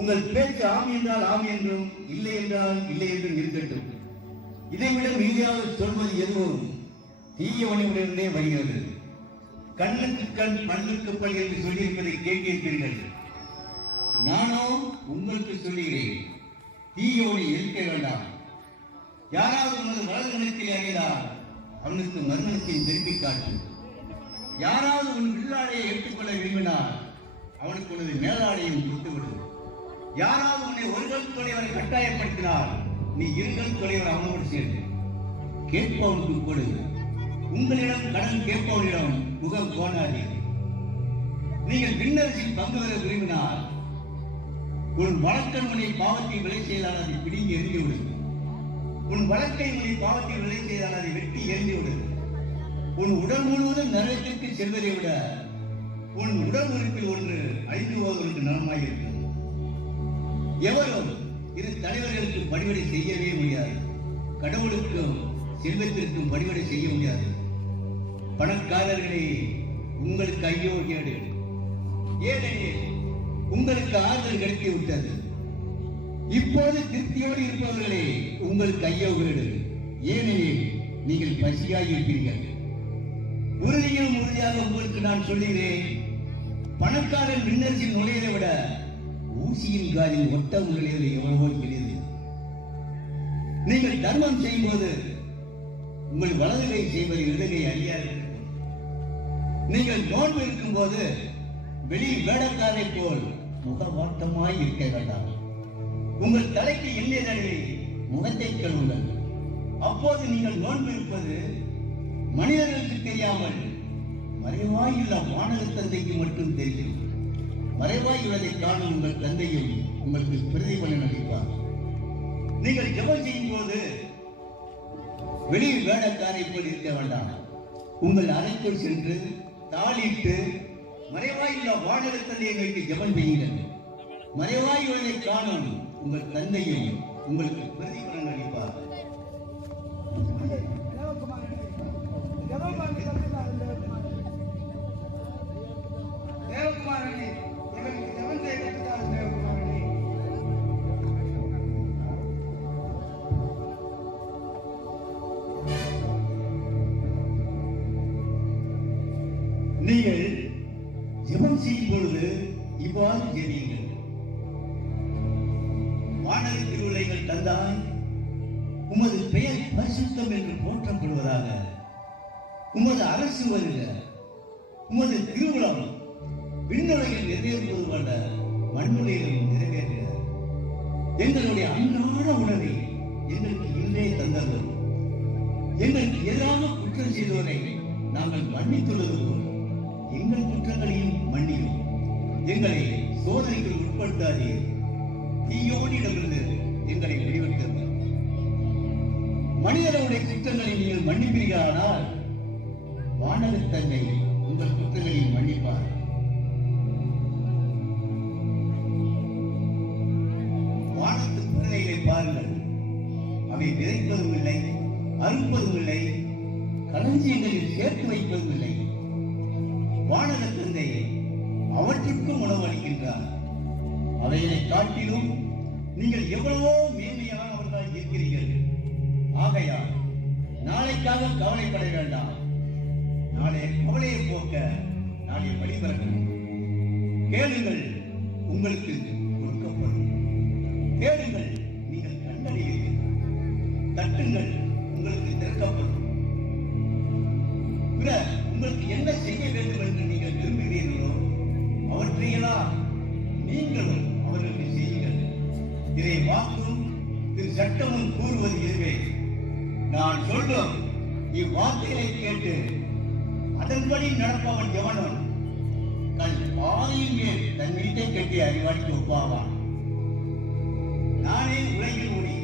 உங்கள் பேச்சு ஆம் என்றால் ஆம் என்றும் இல்லை என்றால் இல்லை என்றும் இருக்கட்டும். இதைவிட மீதியாக சொல்வது எதுவும் தீயவனிடமிருந்தே வருகிறது. கண்ணுக்கு கண் பல்லுக்கு பல் என்று சொல்லியிருப்பதை கேட்டிருப்பீர்கள். நானோ உங்களுக்கு சொல்லுகிறேன், தீயவனை இருக்க வேண்டாம். யாராவது உனது வலது கணத்தில் அறிந்தால் அவனுக்கு மறுமணத்தின் திருப்பி காட்டு. யாராவது உன் வில்லாடையை எடுத்துக்கொள்ள விரும்பினால் அவனுக்கு உனது மேலாடையும் கொடுத்துவிடு. யாராவது உன்னை ஒரு கல் தொலைவரை கட்டாயப்படுத்தினால் நீ இருகல் தொலைவர் அவனோடு சேர்ந்து கேட்பவனுக்கு கொடு. உங்களிடம் கடன் கேட்பவனிடம் முகம் கோணாதே. நீங்கள் விண்ணரசில் பங்கு பெற விரும்பினால் உன் வழக்கன் உன்னை பாவத்தில் விலை செய்தால் அதை பிடிங்கி எரிந்துவிடு. உன் வழக்கை உன்னை பாவத்தில் விலை செய்தால் அதை வெட்டி எரிந்துவிடு. உன் உடல் முழுவதும் நரகத்திற்கு செல்வதை விட உன் உடல் உறுப்பில் ஒன்று அழிந்து போவதற்கு நலமாயிருக்கும். எவரும் இரு தலைவர்களுக்கு பணிவிடை செய்யவே முடியாது. கடவுளுக்கும் செல்வத்திற்கும் பணிவிடை செய்ய முடியாது. பணக்காரர்களே, உங்களுக்கு ஐயோ கேடு. ஏனெனில் உங்களுக்கு ஆறுதல் கிடைத்து விட்டது. இப்போது திருப்தியோடு இருப்பவர்களே, உங்களுக்கு ஐயோ கேடு. ஏனெனில் நீங்கள் பசியாகி இருப்பீர்கள். உறுதியும் உறுதியாக உங்களுக்கு நான் சொல்லுகிறேன், பணக்காரன் விண்ணரசில் நுழையதை விட ஊசியின் காலில் ஒட்ட நுழைவது எவ்வளவோ எளிது. நீங்கள் தர்மம் செய்யும் போது உங்கள் வலது கை செய்வது இடது கை அறியாது. நீங்கள் நோன்பு இருக்கும் போது வெளி வேடக்காரை போல் முகவாட்டமாய் இருக்க வேண்டாம். உங்கள் தலைக்கு எண்ணெய் தடவி முகத்தை கழுவுங்கள். அப்போது நீங்கள் நோன்பு இருப்பது மனிதர்களுக்கு தெரியாமல் மறைவாயுள்ள வானக தந்தைக்கு மட்டும் தெரியும். மறைவாயுள்ளதை காணும் உங்கள் தந்தையும் உங்களுக்கு பிரதிபலன் அளிப்பார். நீங்கள் ஜெபம் செய்யும் போது வெளியில் வேடக்காரை போல் இருக்க வேண்டாம். உங்கள் அறைக்குள் சென்று தாளிட்டு மறைவாயுள்ள வானக தந்தையை வைத்து ஜெபம் செய்யுங்கள். மறைவாயுள்ளதை காணும் உங்கள் தந்தையும் உங்களுக்கு பிரதிபலன் அளிப்பார். தேவகுமாரனே, இவனுக்கு ஜெபம் செய்ய கற்றுத்தார் தேவகுமாரனே. நீங்கள் ஜெபம் செய்யும் பொழுது இவ்வாறு ஜெபியுங்கள். வானகத்தில் உள்ள எங்கள் தந்தாய், உமது பெயர் பரிசுத்தம் என்று போற்றப்படுவதாக. உமது அரசு வருக. உமது திருவுளம் விண்ணுலகில் நிறைவேறுவது போல மண்ணுலகிலும் நிறைவேறுக. எங்களுடைய அன்றாட உணவை எங்களுக்கு இன்றே தந்தவர். எங்களுக்கு எதிராக குற்றம் செய்தவரை நாங்கள் மன்னித்துள்ளது போல் எங்கள் குற்றங்களையும் மன்னியும். எங்களை சோதனைக்கு உட்படுத்தாதே, தீயோனிடமிருந்து எங்களை விடுவித்தவர். மனிதனுடைய குற்றங்களை நீங்கள் மன்னிப்பீர்களானால் வானக தந்தை உங்கள் குற்றங்களையும் மன்னிப்பார். வானத்து பறவைகளை பாருங்கள், அவை விதைப்பதும் இல்லை, அறுப்பதும் இல்லை, களஞ்சியங்களில் சேர்த்து வைப்பதும் இல்லை. வானக தந்தை அவற்றுக்கும் உணவு அளிக்கின்றார். அவைகளை காட்டிலும் நீங்கள் எவ்வளவோ மேன்மையானவர்களாக இருக்கிறீர்கள். ஆகையால் நாளைக்காக கவலைப்பட வேண்டாம். நாளை கவலையை போக்க நாளை வழிபிறக்கும். கேளுங்கள், உங்களுக்கு கொடுக்கப்படும். தேடுங்கள், நீங்கள் கண்டறிவீர்கள். தட்டுங்கள், உங்களுக்கு திறக்கப்படும். உங்களுக்கு என்ன செய்ய வேண்டும் என்று நீங்கள் விரும்புகிறீர்களோ அவற்றையெல்லாம் நீங்களும் அவர்களுக்கு செய்யுங்கள். இதை வாக்கும் திரு சட்டமும் கூறுவது இதுவே. நான் சொல்லும் இவ்வார்த்தைகளை கேட்டு அதன்படி நடப்பவன் எவனும் கண் பாதையின் மேல் தன் வீட்டை கட்டி அறிவாளிக்கு ஒப்பாவான். நானே உலகில் ஒளி.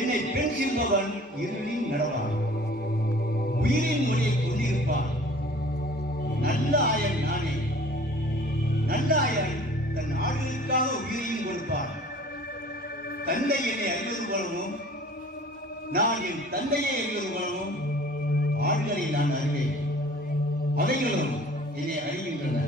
என்னை பெண் செல்பவன் இருளில் நடவான். உயிரின் மொழியை கொண்டிருப்பான். நல்ல ஆயன் நானே. நல்ல ஆயன் தன் ஆடுகளுக்காக உயிரையும் கொடுப்பான். தந்தை என்னை அறிவது போலவும் நான் என் தந்தையை அறிவது போலவும் ஆடுகளை நான் அறிவேன். அவைகளும் என்னை அறிகின்றன.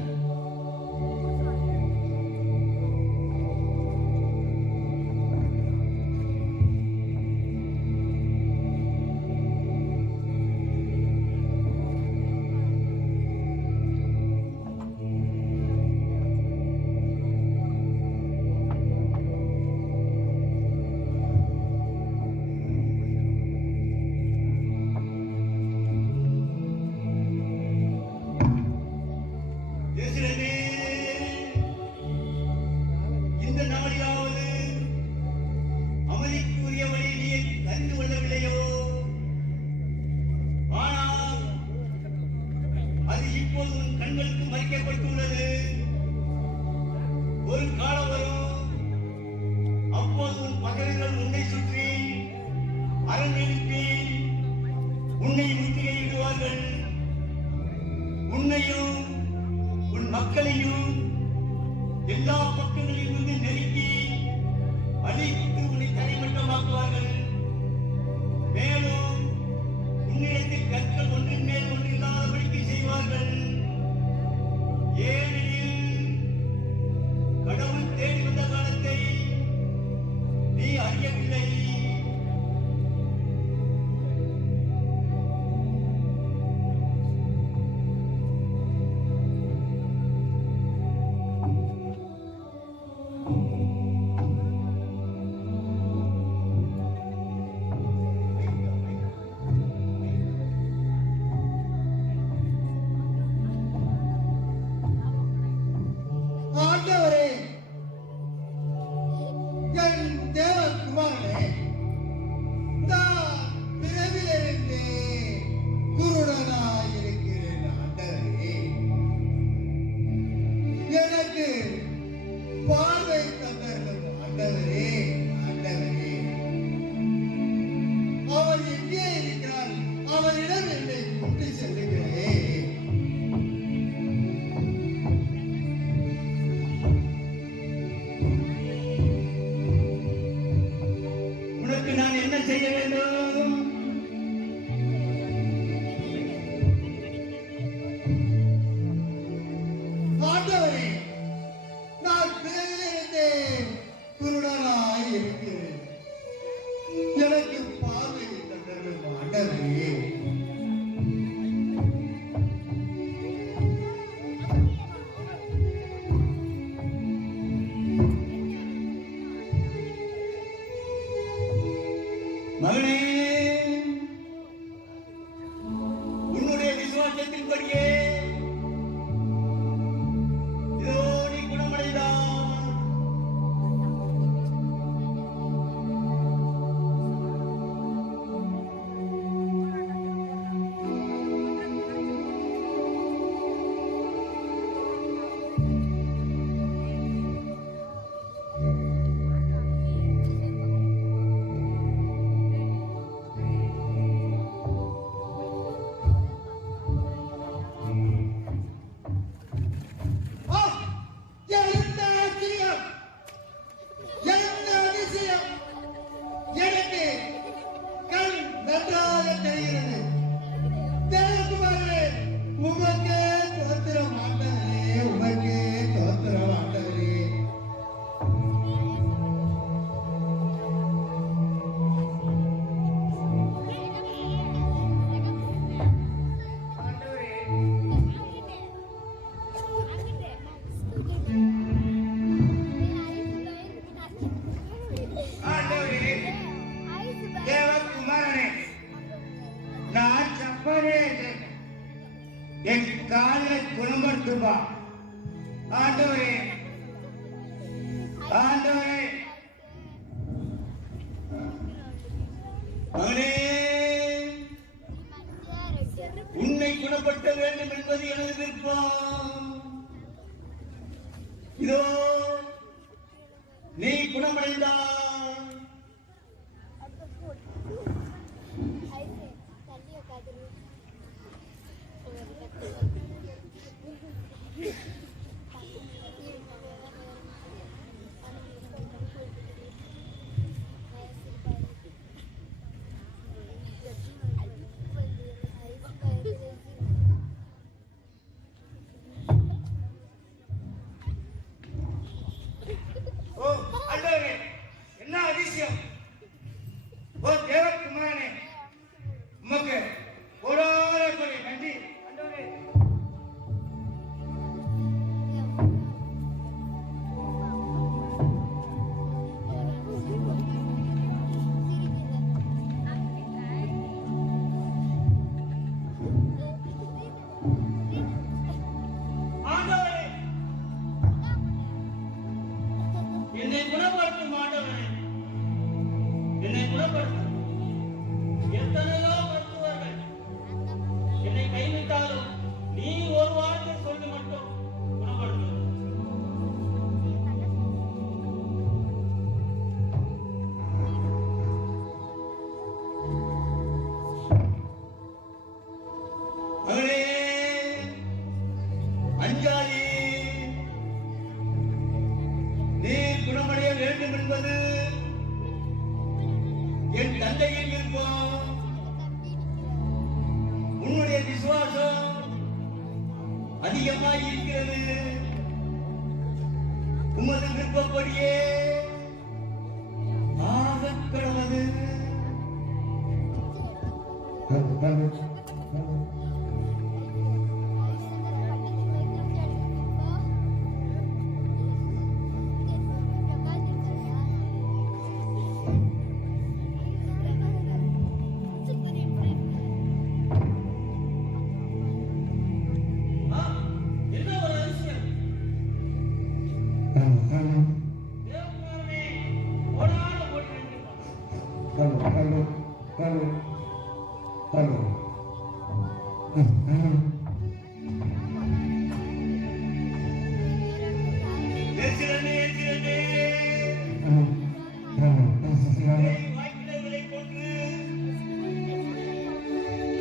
உன்னை சுற்றி அரண் எழுப்பி உன்னை முற்றுகையிடுவார்கள். உன்னையும் உன் மக்களையும் எல்லா பக்கங்களிலிருந்து நெருக்கி அழித்து உன்னை தரைமட்டமாக்குவார்கள். மேலும் உன்னிடத்தில் கற்கள் ஒன்றின் மேல் ஒன்று இல்லாதபடிக்கு செய்வார்கள். ஏனெனில் கடவுள் தேடி வந்த காலத்தை நீ அறியவில்லை. ஆண்டவரே, என் தேவகுமாரனே, நான் பிறவிலிருந்தே குருடனாயிருக்கிறேன். ஆண்டவரே, எனக்கு பார்வை தந்தருளும். ஆண்டவரே, ஆண்டவரே, அவர் எங்கே இருக்கிறார்? அவரிடம் என்னை கூட்டி செல்லுகிறேன். உனக்கு நான் என்ன செய்ய வேண்டும்? ஆண்டவரே, நான் பிறவிலிருந்தே குருடனாய் இருக்கிறேன். எனக்கு பார்வை தந்தருளும். ஆண்டவரே, மகனே, உன்னுடைய விசுவாசத்தின்படியே இதோ நீ குணமடைந்தாய். என்ன ஆச்சரியம்! என்ன அதிசயம்! எனக்கு கண் நன்றாக தெரிகிறது. தேவகுமாரனே, உமக்கே தோத்திரம். ஆண்டவரே, உமக்கே தோத்திரம். ஆண்டவரே, ஆண்டவரே, தேவகுமாரனே, நான் சப்பரே என் காலை குணப்படுத்துவா. ஆண்டவரே, ஆண்டவரே, மகனே, உன்னை குணப்படுத்த வேண்டும் என்பது எனது விருப்பம். இதோ நீ குணமடைந்தாய். ஓ ஆண்டவரே, என்ன அதிசயம்! ஓ தேவகுமாரனே, உமக்கு கோடான கோடி நன்றி. ஆண்டவரே, ஆண்டவரே, என்னை குணப்படுத்தும். ஆண்டவரே, என்னை குணப்படுத்தும். என் தந்தையின் விருப்பம், உன்னுடைய விசுவாசம் அதிகமாக இருக்கிறது. உமது விருப்பப்படியே ஆகக் கடவது.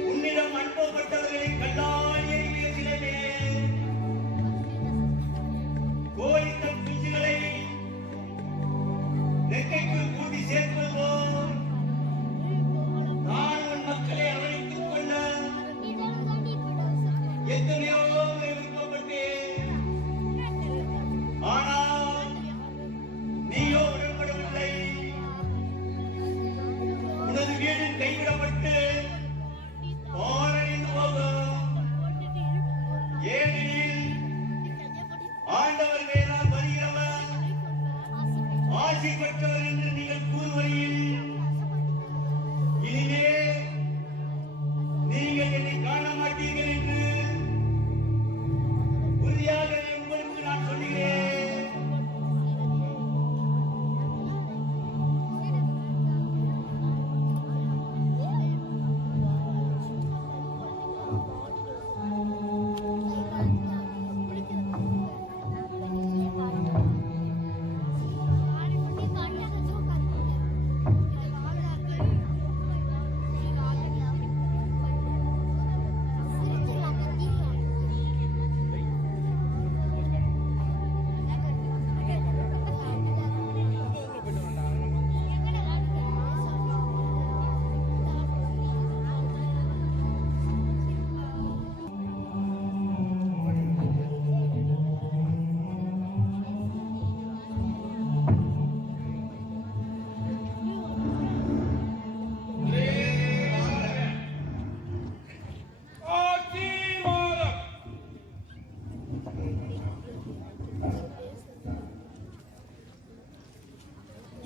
உன்னிடம் அனுப்பப்பட்டவர்களை கல்லாயே பேசினே. கோழி தன் குஞ்சுகளை ரெக்கைக்குள் கூட்டி சேர்ப்பது போல் நான் உன் மக்களை அரவணைத்துக் கொள்ள எத்தனையோ விருப்பப்பட்டேன். ஆனால் நீயோ உடன்படவில்லை. உனது வீடு கைவிடப்பட்டு பாழடைந்து போகும். ஏனெனில் ஆண்டவர் வேளாண் வருகிறவர் ஆசி பெற்றவர் என்று நீங்கள் கூறுவரையில் இனிமே நீங்கள் என்னை காண மாட்டீர்கள் என்று உறுதியாக உங்களுக்கு நான் சொல்கிறேன்.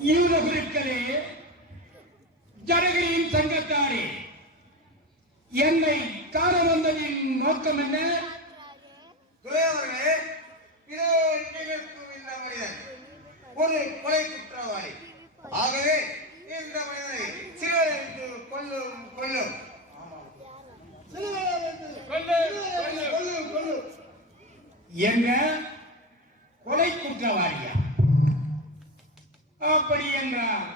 யூதகுருக்களே, ஜனகையின் சங்கத்தாரே, என்னை காண வந்ததின் நோக்கம் என்ன? துரையவர்களே, இதோ நிகழ்க்கும் இந்த மனிதன் ஒரு கொலை குற்றவாளி. ஆகவே இந்த மனிதனை சிறுவருக்கு கொல்லும் கொல்லும் என்ன கொலை குற்றவாளியா? அப்படி என்றால்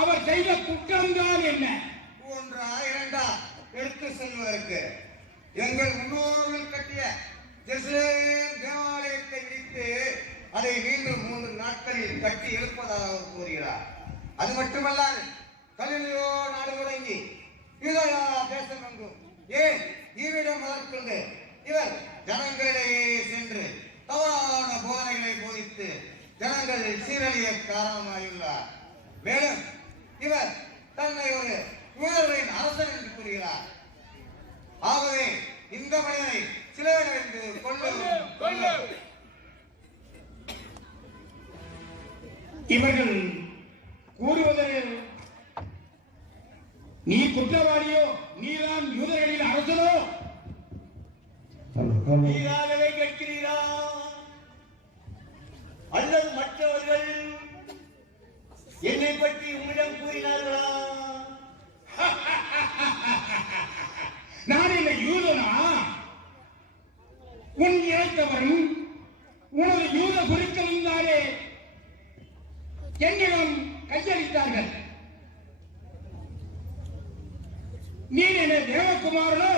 அவர் செய்த குற்றம்தான் என்ன? ஒன்றா இரண்டா எடுத்து செல்வதற்கு எங்கள் முன்னோர்கள் கட்டிய ஜெருசலேம் தேவாலயத்தை இடித்து அதை மீண்டும் 3 நாட்களில் கட்டி எழுப்பதாக அவர் கூறுகிறார். அது மட்டுமல்லாது கலிலியோ நாடு தொடங்கி யூதயா தேசம் எங்கும், ஏன் இவ்விடம் முதற்கொண்டு இவர் ஜனங்களிடையே சென்று தவறான போதனைகளை போதித்து ஜனங்கள் சீரழிய காரணமாயுள்ளார். மேலும் இவர் தன்னை ஒரு யூதர்களின் அரசன் என்று கூறுகிறார். ஆகவே இந்த மனிதனை சிலுவையில் அறைந்து கொல்லும். இவர்கள் கூறுவது நீ குற்றவாளியோ, நீதான் யூதர்களின் அரசனோ? நீராகவே கேட்கிறீரா அல்லது மற்றவர்கள் என்னை பற்றி உம்மிடம் கூறினார்களா? நான் என்ன யூதனா? உன் இழைத்தவரும் உனது யூத குருக்களும் தானே என்னிடம் கையளித்தார்கள். நீ என்ன தேவகுமாரனோ?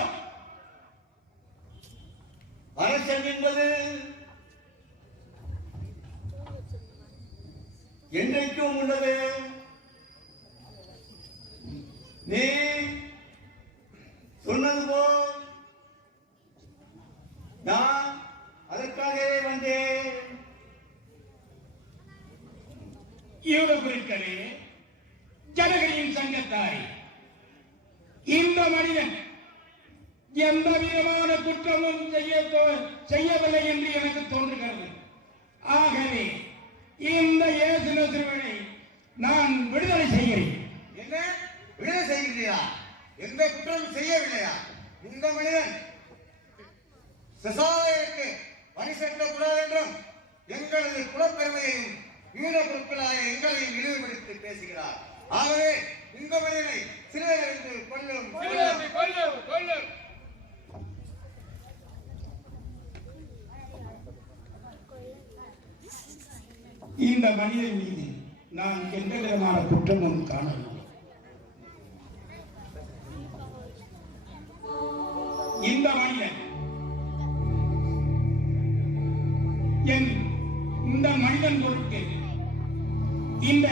அரசன் என்பது என்றைக்கும் உள்ளது. நீ சொன்னது போல் நான் அதற்காகவே வந்தேன். யூத குருக்களே, ஜனகரியின் சங்கத்தாய், இந்த மனிதன் எந்த விதமான குற்றமும் செய்யவில்லை என்று எனக்கு தோன்றுகிறது. ஆகவே இந்த இயேசு நசரேயனை நான் விடுதலை செய்கிறேன். என்ன விடுதலை செய்கிறீரா? எந்த குற்றம் செய்யவில்லையா? இந்த மனிதன் செசாரியருக்கு வரி செலுத்தக்கூடாது என்றும் எங்களது குலப்பெருமையையும் வீர பொருட்களாக எங்களையும் இழிவுபடுத்தி பேசுகிறார். ஆகவே இந்த மனிதனை சிறையிலிருந்து கொல்லும். இந்த மனிதன் மீது நான் எந்த விதமான குற்றமும் காணவில்லை. இந்த மனிதன் இந்த மனிதன் பொருட்டு இந்த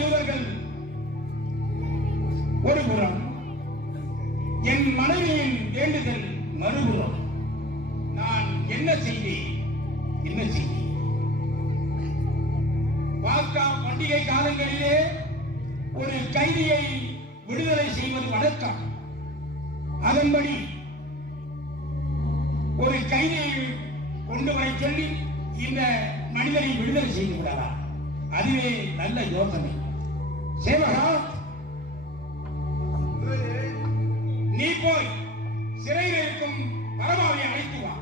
யூதர்கள் ஒருபுறம், என் மனைவியின் வேண்டுதல் மறுபுறம். நான் என்ன செய்தேன்? பாஸ்கா பண்டிகை காலங்களிலே ஒரு கைதியை விடுதலை செய்வது வழக்கம். அதன்படி ஒரு கைதியை கொண்டு வர சொல்லி இந்த மனிதனை விடுதலை செய்து விடலாம். அதுவே நல்ல யோசனை. சேவகா, நீ போய் சிறையில் இருக்கும் பரமாவை அழைத்து வா.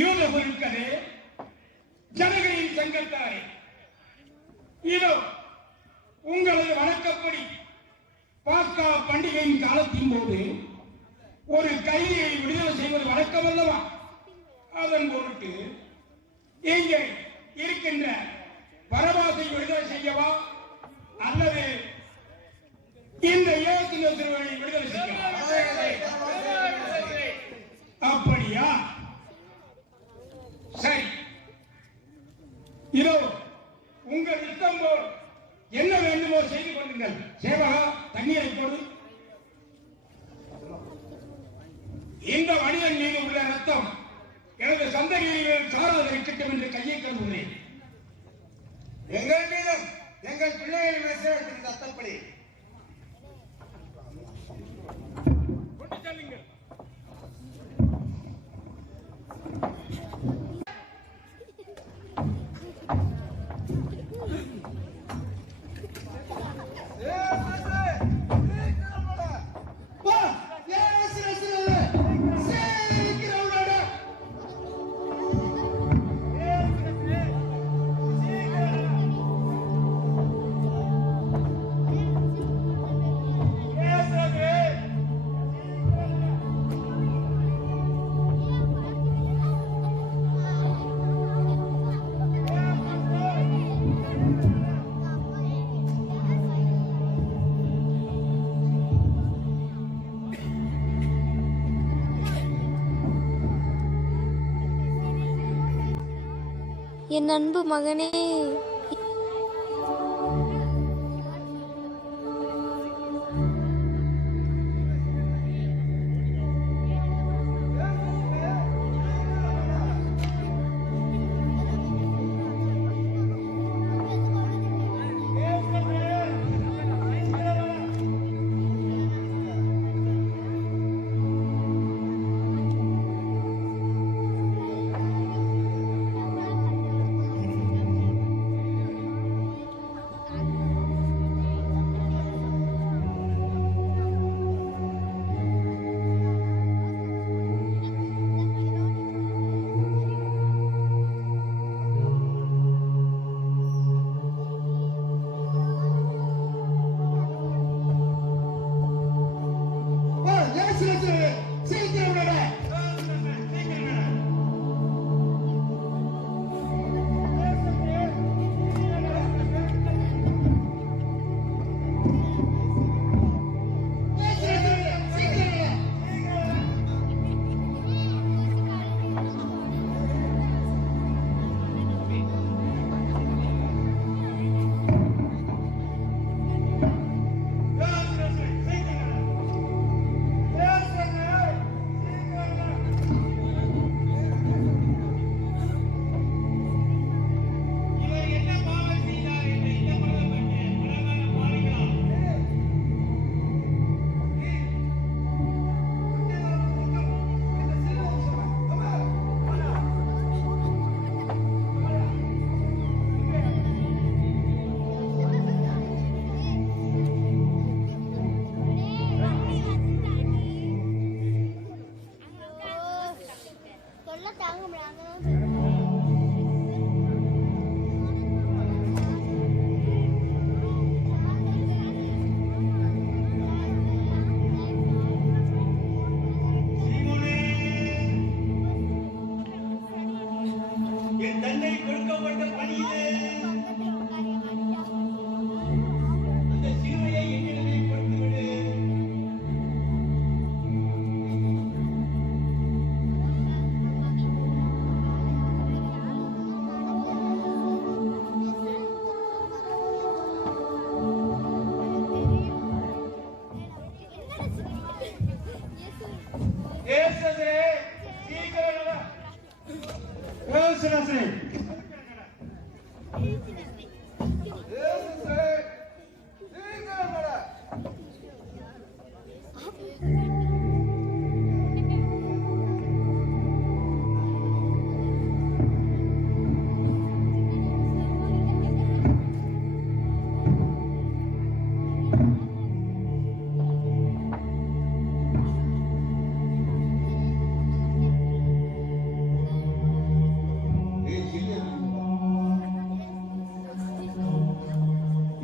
யூத குருக்களே, ஜனகரியின் சங்கத்தாரே, இதோ உங்களது வழக்கப்படி பாஸ்கா பண்டிகையின் காலத்தின் போது ஒரு கைதியை விடுதலை செய்வது வழக்கம் அல்லவா? அதன் பொருட்டு இங்கே இருக்கின்ற பரபாசை விடுதலை செய்யவா அல்லது இந்த இயேசு நசரேயனை விடுதலை செய்யவா? அப்படியா? சரி, இதோ உங்கள் இஷ்டம் போல் என்ன வேண்டுமோ செய்து கொள்ளுங்கள். சேவகா, தண்ணீரை போடு. இந்த மனிதன் மீது உள்ள ரத்தம் எனது சந்ததியில் காராது இருக்கட்டும் என்று கையை கழுவுகிறேன். எங்கள் மீதும் எங்கள் பிள்ளைகள் மேசேவத்தின் ரத்தப்படி கொண்டு செல்லுங்கள். என் அன்பு மகனே,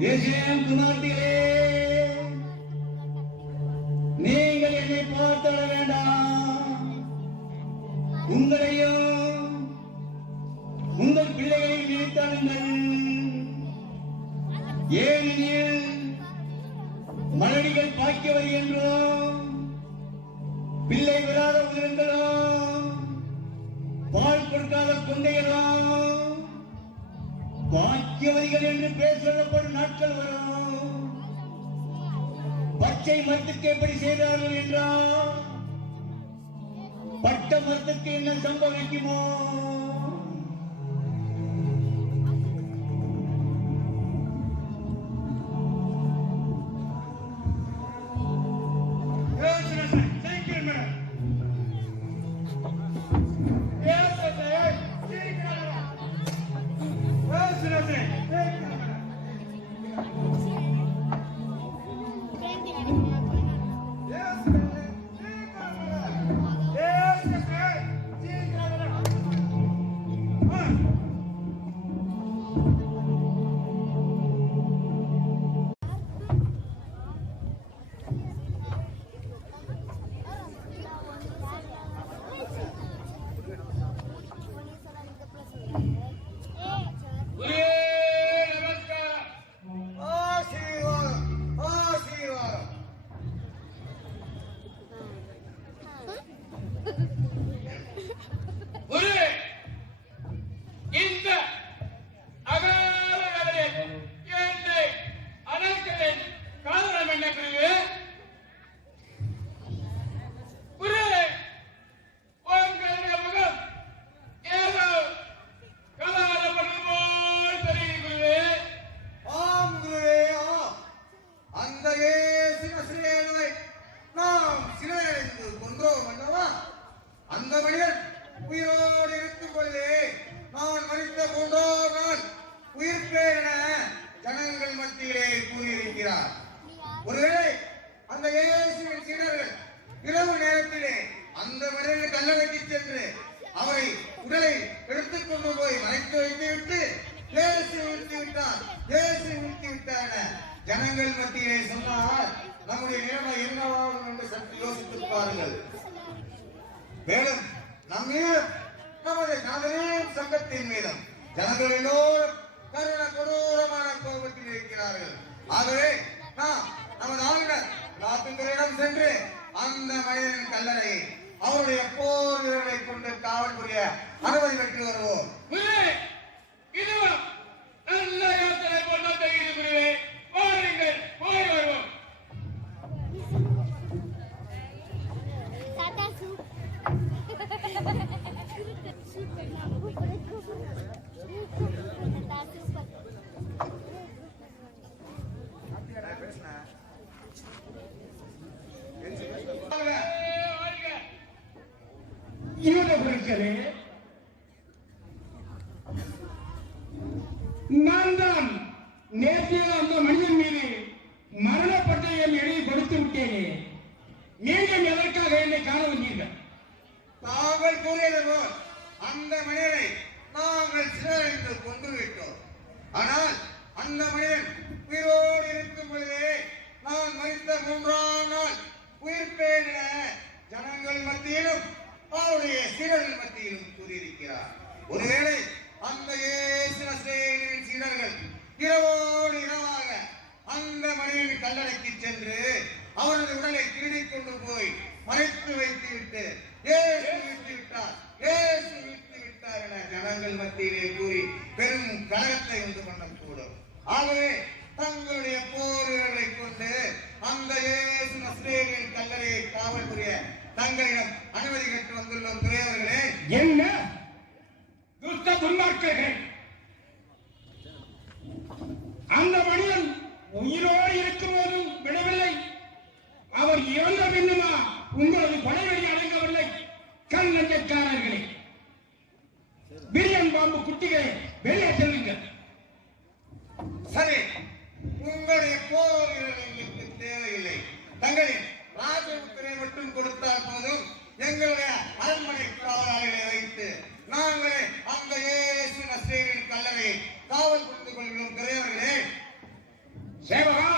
எருசலேம் குமாரத்திகளே, நீங்கள் என்னை பார்த்துட வேண்டாம். உங்களையும் உங்கள் பிள்ளைகளையும் நினைத்தாளுங்கள். ஏனெனில் மலடிகள் பாக்கியவர் என்றும் பிள்ளை வராத உதிரங்களும் பால் கொடுக்காத கொண்டைகளும் பாக்கியவதிகள் என்று பேர் சொல்லப்படும் நாட்கள் வரும். பச்சை மரத்துக்கு எப்படி செய்தார்கள் என்றால் பட்ட மரத்துக்கு என்ன சம்பவிக்குமோ? ஒருவேளை அந்த இயேசுவின் சீடர்கள் இரவு நேரத்திலே அந்த மனிதனை கல்லறைக்கு சென்று அவரை உடலை எடுத்துக் கொண்டு போய் மறைத்து வைத்துவிட்டு இயேசு வீழ்த்தி விட்டார் என ஜனங்கள் மத்தியிலே சொன்னால் நம்முடைய நிலைமை என்னவாகும் என்று சற்று யோசித்து பாருங்கள். மேலும் நம்மீதும் நமது நாகரீக சங்கத்தின் மீதும் ஜனங்கள் எல்லோரும் கருண கொடூரமான கோபத்தில் இருக்கிறார்கள். ஆகவே நாம் நமது ஆளுநர் ராத்திரியிடம் சென்று அந்த மனிதனின் கல்லறையை அவருடைய போர் வீரர்களை கொண்டு காவல் புரிய அனுமதி பெற்று வருவோம். இதுவும் நல்ல யோசனை போன்ற தெரிகிறது. வாருங்கள், போய் வருவோம். யூத பொருட்களே, நான் தான் நேற்று அந்த மனிதன் மீது மரண பட்டயம் எழுதி கொடுத்து விட்டேனே, நீங்கள் எதற்காக என்னை காண வந்தீர்கள்? தாங்கள் கூறியது போல் அந்த மனிதனை நாங்கள் சிலரைந்து கொண்டு விட்டோம். ஆனால் அந்த மனிதன் உயிரோடு இருக்கும் பொழுதே நான் மரித்த 3ஆம் நாள் உயிர்ப்பேன் என ஜனங்கள் மத்தியிலும் அவருடைய சீடர்கள் மத்தியிலும் கூறியிருக்கிறார். ஒருவேளை அந்த இயேசு நசரேயனின் சீடர்கள் இரவோடு இரவாக அந்த மனிதனின் கல்லறைக்கு சென்று அவரது உடலை திருடிக் கொண்டு போய் மறைத்து வைத்துவிட்டு இயேசு வீழ்த்தி விட்டார் என ஜனங்கள் மத்தியிலே கூறி பெரும் கலகத்தை உண்டு பண்ணக்கூடும். ஆகவே தங்களுடைய போர் வீரர்களை கொண்டு அந்த இயேசு நசரேயனின் கல்லறையை காவல் புரிய தங்களிடம் அனுமதி கேட்டு வந்துள்ளோம். துறையவர்களே, என்ன துஷ்ட தங்களின் ராஜமுத்திரை மட்டும் கொடுத்தால் போதும், எங்களுடைய அரண்மனை காவலாளிகளை வைத்து நாங்களே அந்த இயேசு நசரேயரின் கல்லறை காவல் புரிந்து கொள்கிறோம் பெரியவர்களே. சேவகா,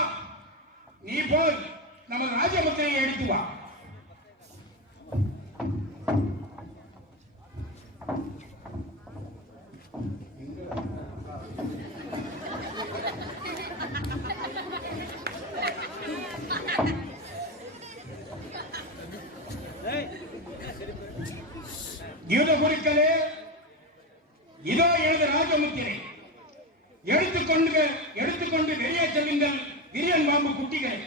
நீ போய் நமது ராஜமுத்திரையை எடுத்து வா. யூத குருக்களே, இதோ எனது ராஜமுத்திரை. எடுத்துக்கொண்டு வெளியே செல்லுங்கள் விரியன் பாம்பு குட்டிகளை.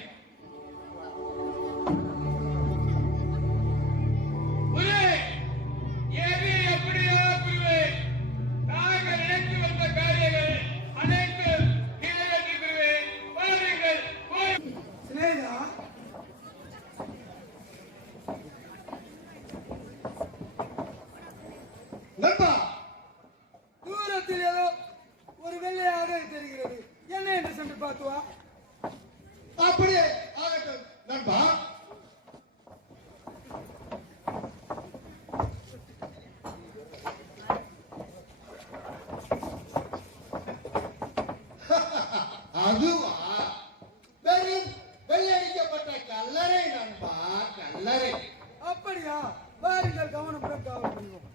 நண்பா, தூரத்தில் ஏதோ ஒரு வெள்ளையாக தெரிகிறது. என்ன என்று சென்று பார்த்து வா. அப்படியே ஆகட்டும் நண்பா. அதுவா? வெறும் வெள்ளடிக்கப்பட்ட கல்லறை நண்பா, கல்லறை. அப்படியா? வாருங்கள், கவனமுடன் காவல் புரிவோம்.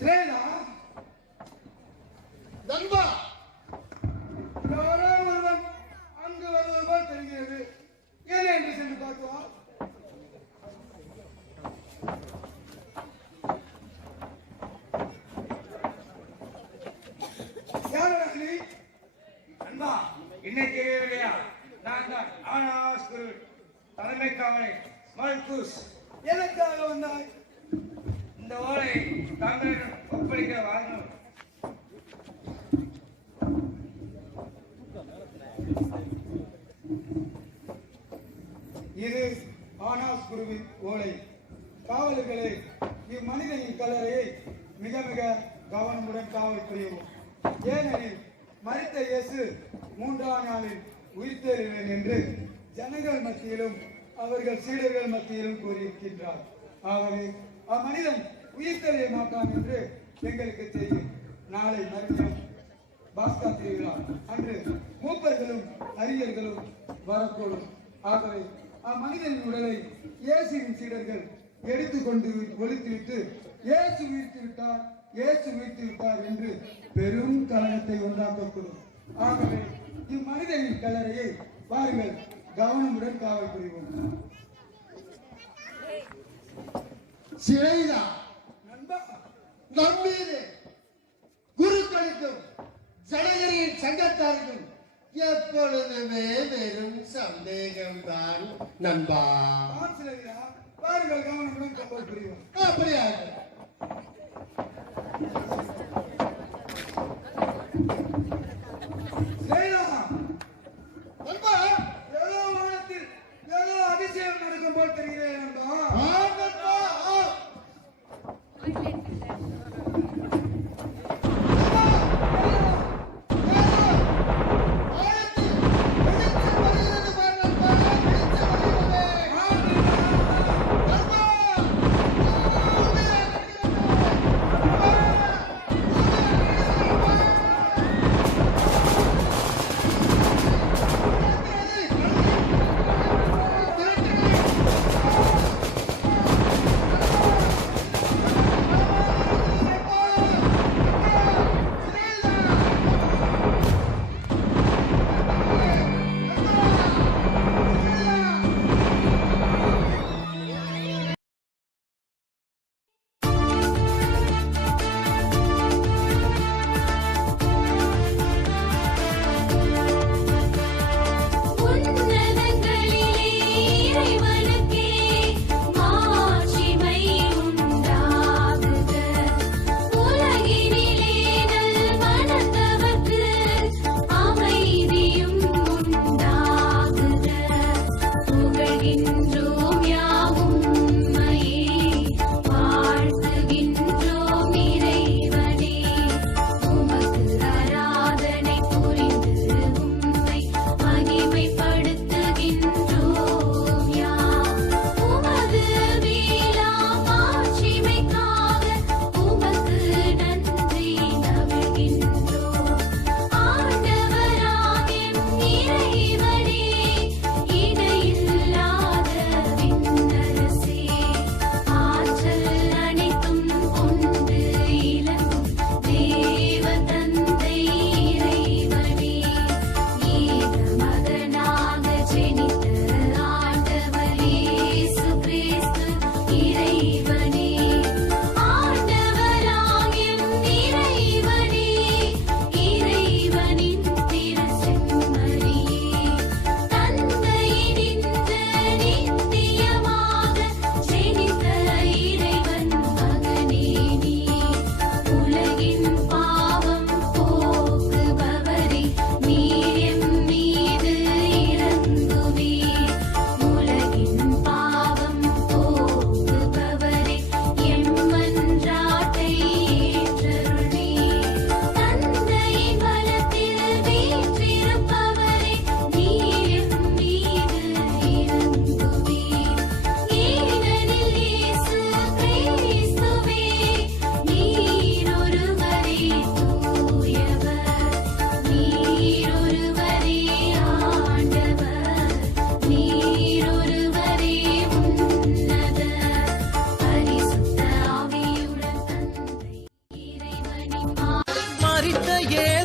ஸ்ரேனா, நண்பா, யாரோ ஒருவன் அங்கு வருவது போல் தெரிகிறது. என்ன என்று சென்று பார்த்து வா. யாரா நீ? அன்பா, இன்னைக்கு தெரியவில்லையா? நான் தான் ஆனாஸ் குரு, தலைமை காவலை மல்குஸ். எதற்காக வந்தாய்? இந்த ஓலை தங்களிடம் ஒப்படைக்க வாங்கணும். இது ஆனாஸ் குருவின் ஓலை. காவலர்களே, இம்மனிதனின் கல்லறையை மிக மிக கவனமுடன் காவல் புரியவும். ஏனெனில் மரித்த இயேசு 3ஆம் நாளில் உயிர்த்தெழுவேன் என்று ஜனங்கள் மத்தியிலும் அவர்கள் சீடர்கள் மத்தியிலும் கூறியிருக்கின்றார். ஆகவே அம்மனிதன் உயிர்த்தெழ மாட்டான் என்று எங்களுக்கு தெரியும். நாளை மறுதினம் பாஸ்கா திருவிழா அன்று மூப்பர்களும் அறிஞர்களும் வரக்கூடும். ஆகவே அம்மனிதனின் உடலை இயேசுவின் சீடர்கள் எடுத்துக்கொண்டு ஒழித்துவிட்டு இயேசு வீழ்த்து விட்டார், இயேசு வீழ்த்து விட்டார் என்று பெரும் கலகத்தை உண்டாக்கக்கூடும். ஆகவே இம்மனிதனின் கல்லறையை பாருங்கள், கவனமுடன் காவல் புரிவோம். சிறைதா நண்பா, நம்மீது குருக்களுக்கும் ஜனகரின் சங்கத்தாருக்கும் எப்பொழுதுமே வெறும் சந்தேகம்தான் நண்பா. ஆசிரியரா, பாருங்கள், கவனமுடன் காவல் புரிவோம். அப்படியா? ஸ்ரேனா, நண்பா, ஏதோ வானத்தில் ஏதோ அதிசயம் நடக்கும் போல் தெரிகிறேன் நண்பா. நண்பா,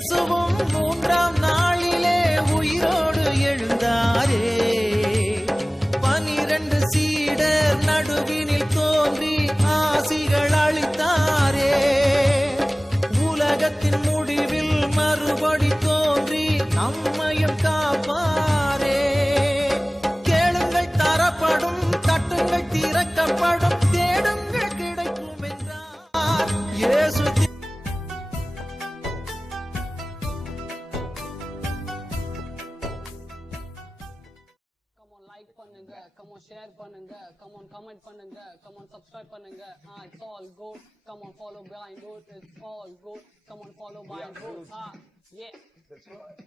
இயேசுவும் மூன்றாம் நாளிலே உயிரோடு எழுந்தாரே 12 சீடர் நடுவினில் தோன்றி ஆசிகள் அளித்தாரே உலகத்தின் முடிவில் மறுபடி தோன்றி நம்மையும் காப்பாரே கேளுங்கள் தரப்படும் தட்டுங்கள் திறக்கப்படும் தேடுங்கள் கிடைக்கும் என்றார் இயேசு லைக் பண்ணுங்க come on share பண்ணுங்க come on comment பண்ணுங்க come on subscribe பண்ணுங்க it's all good come on follow behind good it's all good come on follow behind good yeah that's right